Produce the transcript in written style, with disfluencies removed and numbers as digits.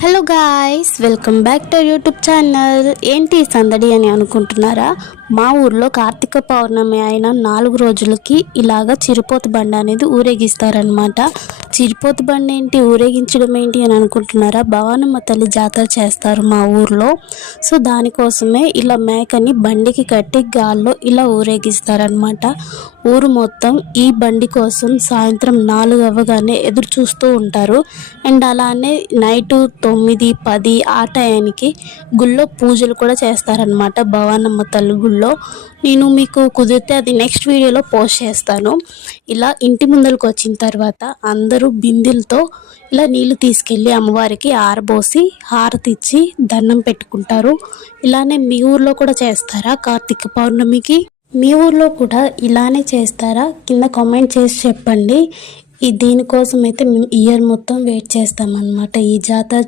Hello guys, welcome back to YouTube channel. ఏంటి సందడి అని అనుకుంటున్నారా? మా ఊర్లో కార్తీక పౌర్ణమి అయిన 4 రోజులకి ఇలాగ చిరుపోతు బండి అనేది ఊరేగిస్తారనమాట. చిరుపోతు బండి ఏంటి, ఊరేగించడం ఏంటి అని అనుకుంటున్నారా? భవానమ్మ తల్లి జాతర చేస్తారు మా ఊర్లో. సో దానికోసమే ఇలా మేకని బండికి కట్టి గాల్లో ఇలా ఊరేగిస్తారనమాట. ఊరు మొత్తం ఈ బండి కోసం సాయంత్రం 4 అవ్వగానే ఎదురు చూస్తూ ఉంటారు. అండ్ అలానే నైటు 9, 10 ఆ టయానికి గుళ్ళో పూజలు కూడా చేస్తారనమాట. భవానమ్మ తల్లి గుళ్ళో నేను మీకు కుదిరితే అది నెక్స్ట్ వీడియోలో పోస్ట్ చేస్తాను. ఇలా ఇంటి ముందరకు వచ్చిన తర్వాత అందరూ బిందెలతో ఇలా నీళ్లు తీసుకెళ్ళి అమ్మవారికి ఆరబోసి హారతి ఇచ్చి దండం పెట్టుకుంటారు. ఇలానే మీ ఊర్లో కూడా చేస్తారా కార్తీక పౌర్ణమికి? మీ ఊర్లో కూడా ఇలానే చేస్తారా? కింద కామెంట్ చేసి చెప్పండి. దీనికోసం అయితే మేము ఇయర్ మొత్తం వెయిట్ చేస్తామన్నమాట ఈ జాతర